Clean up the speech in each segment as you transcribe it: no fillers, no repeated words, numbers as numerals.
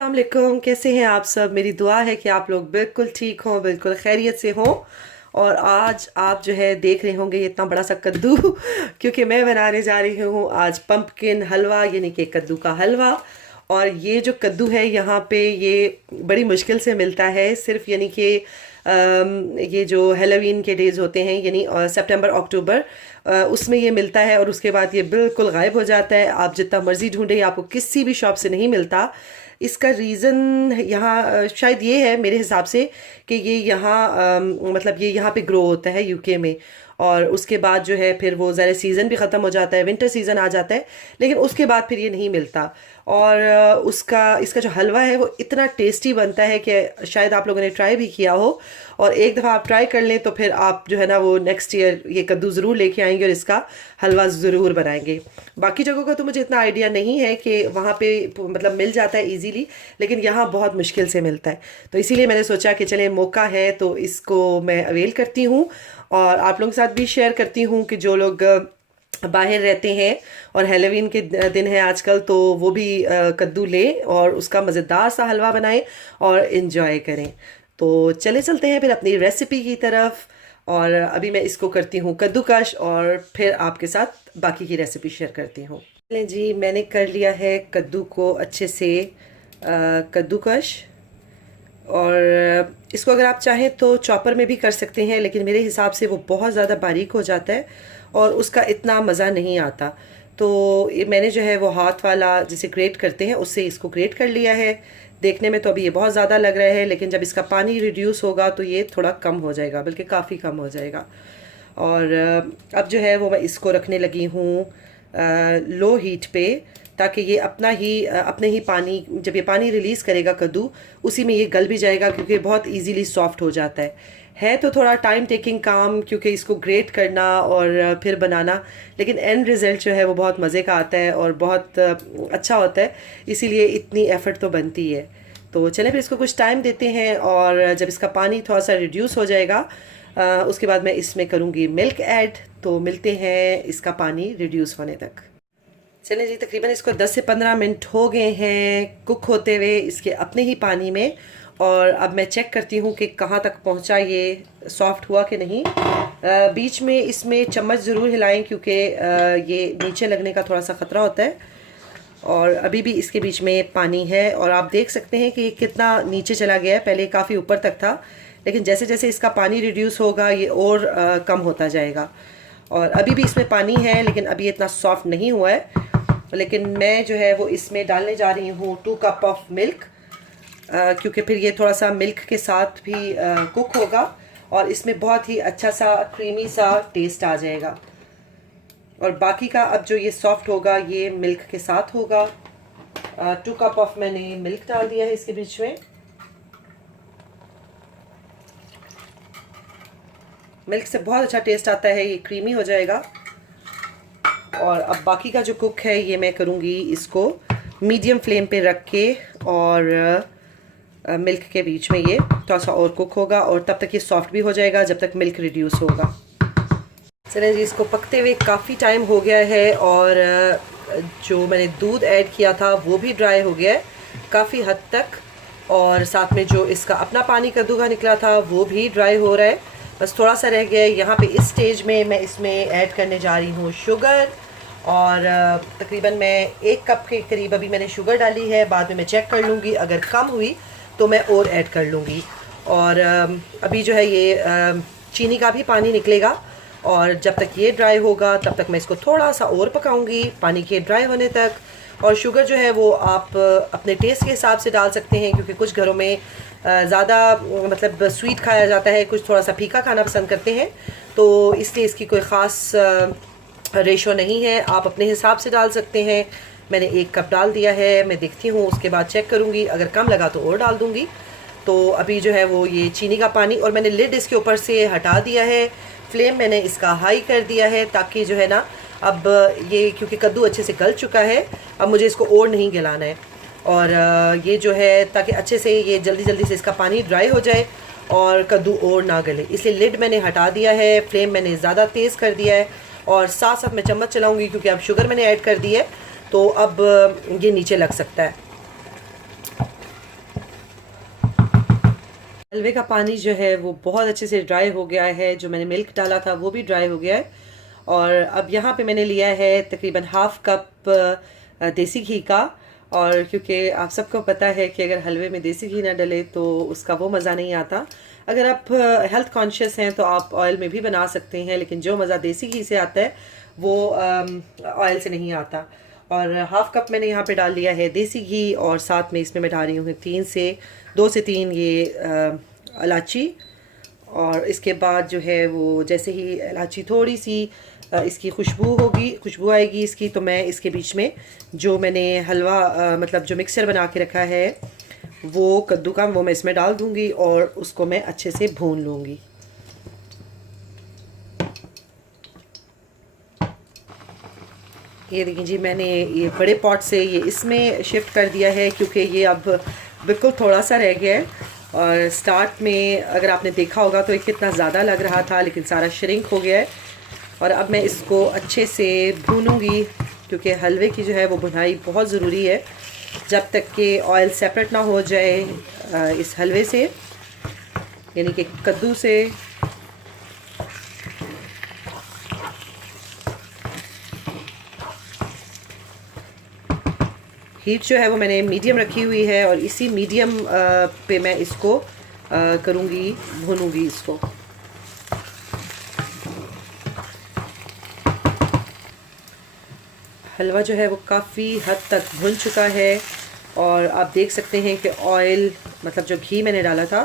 अस्सलामुअलैकुम। कैसे हैं आप सब? मेरी दुआ है कि आप लोग बिल्कुल ठीक हों, बिल्कुल खैरियत से हों। और आज आप जो है देख रहे होंगे ये इतना बड़ा सा कद्दू क्योंकि मैं बनाने जा रही हूँ आज पंपकिन हलवा, यानी कि कद्दू का हलवा। और ये जो कद्दू है यहाँ पे ये बड़ी मुश्किल से मिलता है, सिर्फ यानी कि ये जो हेलोवीन के डेज होते हैं यानी सितंबर अक्टूबर, उसमें ये मिलता है और उसके बाद ये बिल्कुल गायब हो जाता है। आप जितना मर्जी ढूंढें आपको किसी भी शॉप से नहीं मिलता। इसका रीज़न यहाँ शायद ये है मेरे हिसाब से कि ये यहाँ मतलब ये यहाँ पे ग्रो होता है यूके में। और उसके बाद जो है फिर वो ज़रा सीज़न भी ख़त्म हो जाता है, विंटर सीज़न आ जाता है, लेकिन उसके बाद फिर ये नहीं मिलता। और उसका इसका जो हलवा है वो इतना टेस्टी बनता है कि शायद आप लोगों ने ट्राई भी किया हो। और एक दफ़ा आप ट्राई कर लें तो फिर आप जो है ना वो नेक्स्ट ईयर ये कद्दू ज़रूर लेके आएंगे और इसका हलवा ज़रूर बनाएंगे। बाकी जगहों का तो मुझे इतना आइडिया नहीं है कि वहाँ पे मतलब मिल जाता है इजीली, लेकिन यहाँ बहुत मुश्किल से मिलता है। तो इसीलिए मैंने सोचा कि चले मौका है तो इसको मैं अवेल करती हूँ और आप लोगों के साथ भी शेयर करती हूँ कि जो लोग बाहर रहते हैं और हेलोवीन के दिन है आजकल, तो वो भी कद्दू लें और उसका मज़ेदार सा हलवा बनाएं और इन्जॉय करें। तो चले चलते हैं फिर अपनी रेसिपी की तरफ। और अभी मैं इसको करती हूँ कद्दूकश और फिर आपके साथ बाकी की रेसिपी शेयर करती हूँ। चलें जी, मैंने कर लिया है कद्दू को अच्छे से कद्दूकश। और इसको अगर आप चाहें तो चॉपर में भी कर सकते हैं, लेकिन मेरे हिसाब से वो बहुत ज़्यादा बारीक हो जाता है और उसका इतना मज़ा नहीं आता। तो ये मैंने जो है वो हाथ वाला जिसे ग्रेट करते हैं उससे इसको ग्रेट कर लिया है। देखने में तो अभी ये बहुत ज़्यादा लग रहा है, लेकिन जब इसका पानी रिड्यूस होगा तो ये थोड़ा कम हो जाएगा, बल्कि काफ़ी कम हो जाएगा। और अब जो है वो मैं इसको रखने लगी हूँ लो हीट पे, ताकि ये अपने ही पानी, जब ये पानी रिलीज़ करेगा कद्दू, उसी में ये गल भी जाएगा क्योंकि बहुत इजीली सॉफ्ट हो जाता है तो थोड़ा टाइम टेकिंग काम, क्योंकि इसको ग्रेट करना और फिर बनाना, लेकिन एंड रिज़ल्ट जो है वो बहुत मज़े का आता है और बहुत अच्छा होता है, इसीलिए इतनी एफ़र्ट तो बनती है। तो चलें फिर इसको कुछ टाइम देते हैं और जब इसका पानी थोड़ा सा रिड्यूस हो जाएगा उसके बाद मैं इसमें करूँगी मिल्क ऐड। तो मिलते हैं इसका पानी रिड्यूस होने तक। चलें जी, तकरीबन इसको 10 से 15 मिनट हो गए हैं कुक होते हुए इसके अपने ही पानी में। और अब मैं चेक करती हूँ कि कहाँ तक पहुँचा, ये सॉफ्ट हुआ कि नहीं। बीच में इसमें चम्मच ज़रूर हिलाएं क्योंकि ये नीचे लगने का थोड़ा सा ख़तरा होता है। और अभी भी इसके बीच में पानी है और आप देख सकते हैं कि ये कितना नीचे चला गया है। पहले काफ़ी ऊपर तक था, लेकिन जैसे जैसे इसका पानी रिड्यूस होगा ये और कम होता जाएगा। और अभी भी इसमें पानी है, लेकिन अभी इतना सॉफ्ट नहीं हुआ है। लेकिन मैं जो है वो इसमें डालने जा रही हूँ 2 कप ऑफ मिल्क, क्योंकि फिर ये थोड़ा सा मिल्क के साथ भी कुक होगा और इसमें बहुत ही अच्छा सा क्रीमी सा टेस्ट आ जाएगा। और बाकी का अब जो ये सॉफ्ट होगा ये मिल्क के साथ होगा। 2 कप ऑफ मैंने मिल्क डाल दिया है इसके बीच में। मिल्क से बहुत अच्छा टेस्ट आता है, ये क्रीमी हो जाएगा। और अब बाकी का जो कुक है ये मैं करूँगी इसको मीडियम फ्लेम पे रख के, और मिल्क के बीच में ये थोड़ा सा और कुक होगा और तब तक ये सॉफ्ट भी हो जाएगा जब तक मिल्क रिड्यूस होगा। चलें जी, इसको पकते हुए काफ़ी टाइम हो गया है और जो मैंने दूध ऐड किया था वो भी ड्राई हो गया है काफ़ी हद तक, और साथ में जो इसका अपना पानी कद्दू का निकला था वो भी ड्राई हो रहा है। बस थोड़ा सा रह गया है। यहाँ पे इस स्टेज में मैं इसमें ऐड करने जा रही हूँ शुगर। और तकरीबन मैं 1 कप के करीब अभी मैंने शुगर डाली है। बाद में मैं चेक कर लूँगी, अगर कम हुई तो मैं और ऐड कर लूँगी। और अभी जो है ये चीनी का भी पानी निकलेगा और जब तक ये ड्राई होगा तब तक मैं इसको थोड़ा सा और पकाऊंगी पानी के ड्राई होने तक। और शुगर जो है वो आप अपने टेस्ट के हिसाब से डाल सकते हैं, क्योंकि कुछ घरों में ज़्यादा मतलब स्वीट खाया जाता है, कुछ थोड़ा सा फीका खाना पसंद करते हैं, तो इसलिए इसकी कोई ख़ास रेशो नहीं है, आप अपने हिसाब से डाल सकते हैं। मैंने 1 कप डाल दिया है, मैं देखती हूँ उसके बाद चेक करूँगी, अगर कम लगा तो और डाल दूँगी। तो अभी जो है वो ये चीनी का पानी, और मैंने लिड इसके ऊपर से हटा दिया है, फ्लेम मैंने इसका हाई कर दिया है ताकि जो है ना अब ये, क्योंकि कद्दू अच्छे से गल चुका है, अब मुझे इसको और नहीं गलाना है। और ये जो है ताकि अच्छे से ये जल्दी जल्दी से इसका पानी ड्राई हो जाए और कद्दू और ना गले, इसलिए लिड मैंने हटा दिया है, फ्लेम मैंने ज़्यादा तेज़ कर दिया है और साथ साथ मैं चम्मच चलाऊँगी क्योंकि अब शुगर मैंने ऐड कर दी है तो अब ये नीचे लग सकता है। हलवे का पानी जो है वो बहुत अच्छे से ड्राई हो गया है, जो मैंने मिल्क डाला था वो भी ड्राई हो गया है। और अब यहाँ पे मैंने लिया है तकरीबन हाफ कप देसी घी का। और क्योंकि आप सबको पता है कि अगर हलवे में देसी घी ना डले तो उसका वो मज़ा नहीं आता। अगर आप हेल्थ कॉन्शियस हैं तो आप ऑयल में भी बना सकते हैं, लेकिन जो मज़ा देसी घी से आता है वो ऑयल से नहीं आता। और हाफ कप मैंने यहाँ पे डाल लिया है देसी घी, और साथ में इसमें मैं डाल रही हूँ 2 से 3 ये इलायची। और इसके बाद जो है वो जैसे ही इलायची थोड़ी सी इसकी खुशबू आएगी इसकी, तो मैं इसके बीच में जो मैंने हलवा मतलब जो मिक्सचर बना के रखा है वो कद्दू का, वो मैं इसमें डाल दूँगी और उसको मैं अच्छे से भून लूँगी। ये देखिए जी, मैंने ये बड़े पॉट से ये इसमें शिफ्ट कर दिया है क्योंकि ये अब बिल्कुल थोड़ा सा रह गया है। और स्टार्ट में अगर आपने देखा होगा तो ये कितना ज़्यादा लग रहा था, लेकिन सारा श्रिंक हो गया है। और अब मैं इसको अच्छे से भूनूंगी क्योंकि हलवे की जो है वो भुनाई बहुत ज़रूरी है, जब तक कि ऑयल सेपरेट ना हो जाए इस हलवे से, यानी कि कद्दू से। हीट जो है वो मैंने मीडियम रखी हुई है और इसी मीडियम पे मैं इसको करूँगी, भूनूंगी इसको। हलवा जो है वो काफ़ी हद तक भुन चुका है और आप देख सकते हैं कि ऑयल मतलब जो घी मैंने डाला था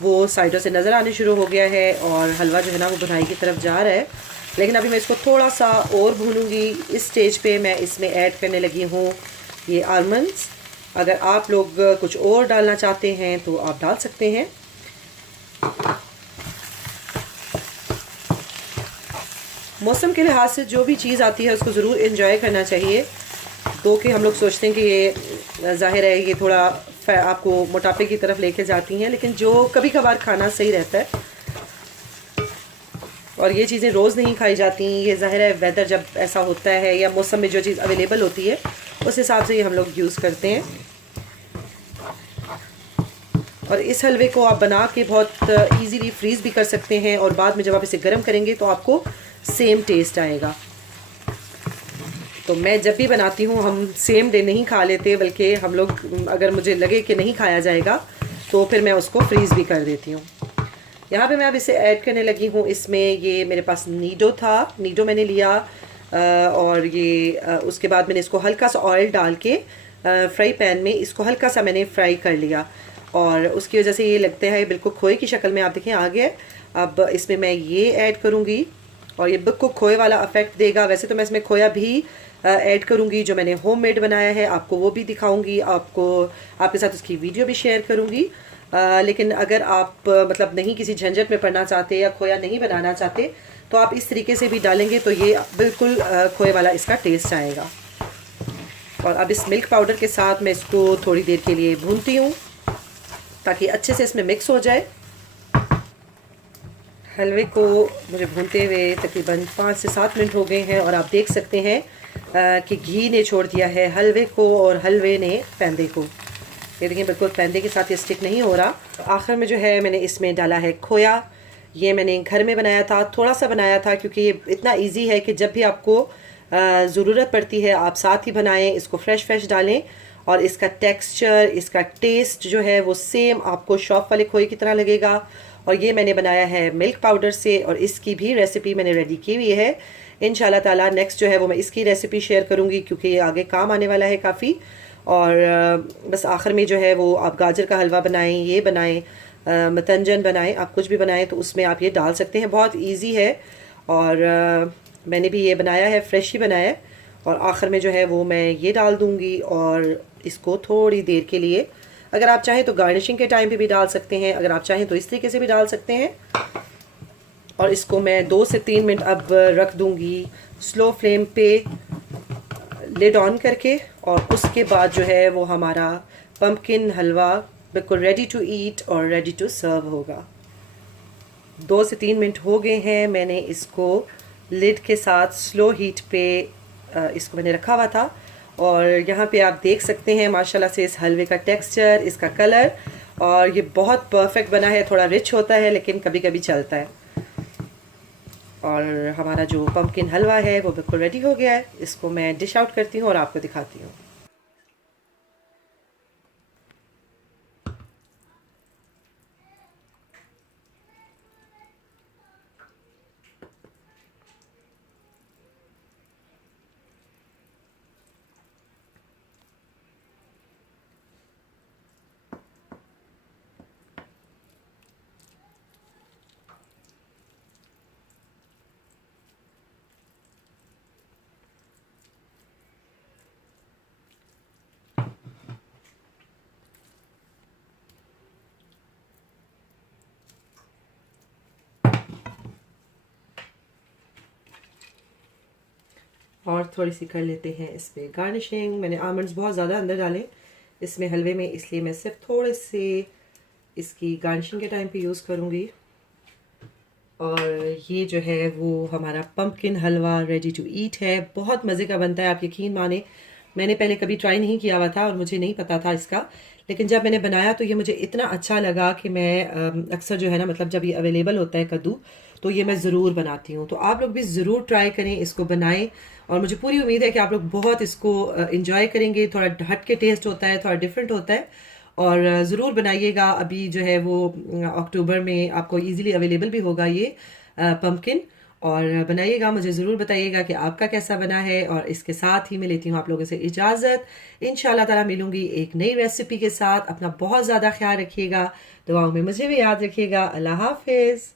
वो साइडों से नज़र आने शुरू हो गया है और हलवा जो है ना वो भुनाई की तरफ जा रहा है। लेकिन अभी मैं इसको थोड़ा सा और भूनूंगी। इस स्टेज पे मैं इसमें ऐड करने लगी हूँ ये आलमंड्स। अगर आप लोग कुछ और डालना चाहते हैं तो आप डाल सकते हैं। मौसम के लिहाज से जो भी चीज़ आती है उसको ज़रूर एंजॉय करना चाहिए। दो कि हम लोग सोचते हैं कि ये ज़ाहिर है ये थोड़ा आपको मोटापे की तरफ लेके जाती हैं, लेकिन जो कभी कभार खाना सही रहता है। और ये चीज़ें रोज़ नहीं खाई जाती, ये ज़ाहिर है वेदर जब ऐसा होता है या मौसम में जो चीज़ अवेलेबल होती है उस हिसाब से ये हम लोग यूज़ करते हैं। और इस हलवे को आप बना के बहुत इजीली फ्रीज़ भी कर सकते हैं और बाद में जब आप इसे गर्म करेंगे तो आपको सेम टेस्ट आएगा। तो मैं जब भी बनाती हूँ हम सेम डे नहीं खा लेते, बल्कि हम लोग अगर मुझे लगे कि नहीं खाया जाएगा तो फिर मैं उसको फ्रीज़ भी कर देती हूँ। यहाँ पे मैं अब इसे ऐड करने लगी हूँ। इसमें ये मेरे पास नीडो था, नीडो मैंने लिया और ये उसके बाद मैंने इसको हल्का सा ऑयल डाल के फ्राई पैन में इसको हल्का सा मैंने फ्राई कर लिया और उसकी वजह से ये लगता है बिल्कुल खोए की शक्ल में। आप देखें आ गया। अब इसमें मैं ये ऐड करूँगी और ये बिल्कुल खोए वाला इफेक्ट देगा। वैसे तो मैं इसमें खोया भी ऐड करूँगी जो मैंने होममेड बनाया है, आपको वो भी दिखाऊंगी, आपके साथ उसकी वीडियो भी शेयर करूँगी। लेकिन अगर आप मतलब नहीं किसी झंझट में पड़ना चाहते या खोया नहीं बनाना चाहते तो आप इस तरीके से भी डालेंगे तो ये बिल्कुल खोए वाला इसका टेस्ट आएगा। और अब इस मिल्क पाउडर के साथ मैं इसको थोड़ी देर के लिए भूनती हूँ ताकि अच्छे से इसमें मिक्स हो जाए। हलवे को मुझे भूनते हुए तकरीबन 5 से 7 मिनट हो गए हैं और आप देख सकते हैं कि घी ने छोड़ दिया है हलवे को और हलवे ने पैंदे को। ये देखिए बिल्कुल पैंदे के साथ ये स्टिक नहीं हो रहा। आखिर में जो है मैंने इसमें डाला है खोया। ये मैंने घर में बनाया था, थोड़ा सा बनाया था क्योंकि ये इतना इजी है कि जब भी आपको ज़रूरत पड़ती है आप साथ ही बनाएं, इसको फ्रेश डालें और इसका टेक्सचर, इसका टेस्ट जो है वो सेम आपको शॉप वाले खोए की तरह लगेगा। और ये मैंने बनाया है मिल्क पाउडर से और इसकी भी रेसिपी मैंने रेडी की हुई है। इंशाल्लाह ताला नेक्स्ट जो है वो मैं इसकी रेसिपी शेयर करूँगी क्योंकि ये आगे काम आने वाला है काफ़ी। और बस आखिर में जो है वो आप गाजर का हलवा बनाएं, ये बनाएं, मतंजन बनाएं, आप कुछ भी बनाएं तो उसमें आप ये डाल सकते हैं। बहुत इजी है और मैंने भी ये बनाया है, फ्रेश ही बनाया है। और आखिर में जो है वो मैं ये डाल दूँगी और इसको थोड़ी देर के लिए, अगर आप चाहें तो गार्निशिंग के टाइम पे भी डाल सकते हैं, अगर आप चाहें तो इस तरीके से भी डाल सकते हैं। और इसको मैं 2 से 3 मिनट अब रख दूँगी स्लो फ्लेम पे लिड ऑन करके। और उसके बाद जो है वो हमारा पम्पकिन हलवा बिल्कुल रेडी टू ईट और रेडी टू सर्व होगा। 2 से 3 मिनट हो गए हैं, मैंने इसको लिड के साथ स्लो हीट पे इसको मैंने रखा हुआ था। और यहाँ पे आप देख सकते हैं माशाल्लाह से इस हलवे का टेक्सचर, इसका कलर और ये बहुत परफेक्ट बना है। थोड़ा रिच होता है लेकिन कभी कभी चलता है। और हमारा जो पम्पकिन हलवा है वो बिल्कुल रेडी हो गया है। इसको मैं डिश आउट करती हूँ और आपको दिखाती हूँ। और थोड़ी सी कर लेते हैं इस पर गार्निशिंग। मैंने आमंड्स बहुत ज़्यादा अंदर डाले इसमें हलवे में, इसलिए मैं सिर्फ थोड़े से इसकी गार्निशिंग के टाइम पे यूज़ करूँगी। और ये जो है वो हमारा pumpkin halwa ready to eat है। बहुत मज़े का बनता है, आप यकीन माने। मैंने पहले कभी ट्राई नहीं किया हुआ था और मुझे नहीं पता था इसका, लेकिन जब मैंने बनाया तो ये मुझे इतना अच्छा लगा कि मैं अक्सर जो है ना, मतलब जब ये अवेलेबल होता है कद्दू, तो ये मैं ज़रूर बनाती हूँ। तो आप लोग भी ज़रूर ट्राई करें, इसको बनाएं। और मुझे पूरी उम्मीद है कि आप लोग बहुत इसको इंजॉय करेंगे। थोड़ा हट के टेस्ट होता है, थोड़ा डिफरेंट होता है। और ज़रूर बनाइएगा। अभी जो है वो अक्टूबर में आपको इजीली अवेलेबल भी होगा ये पम्पकिन। और बनाइएगा, मुझे ज़रूर बताइएगा कि आपका कैसा बना है। और इसके साथ ही मैं लेती हूँ आप लोगों से इजाज़त। इंशाल्लाह ताला मिलूंगी एक नई रेसिपी के साथ। अपना बहुत ज़्यादा ख्याल रखिएगा, दुआओं में मुझे भी याद रखिएगा। अल्लाह हाफिज़।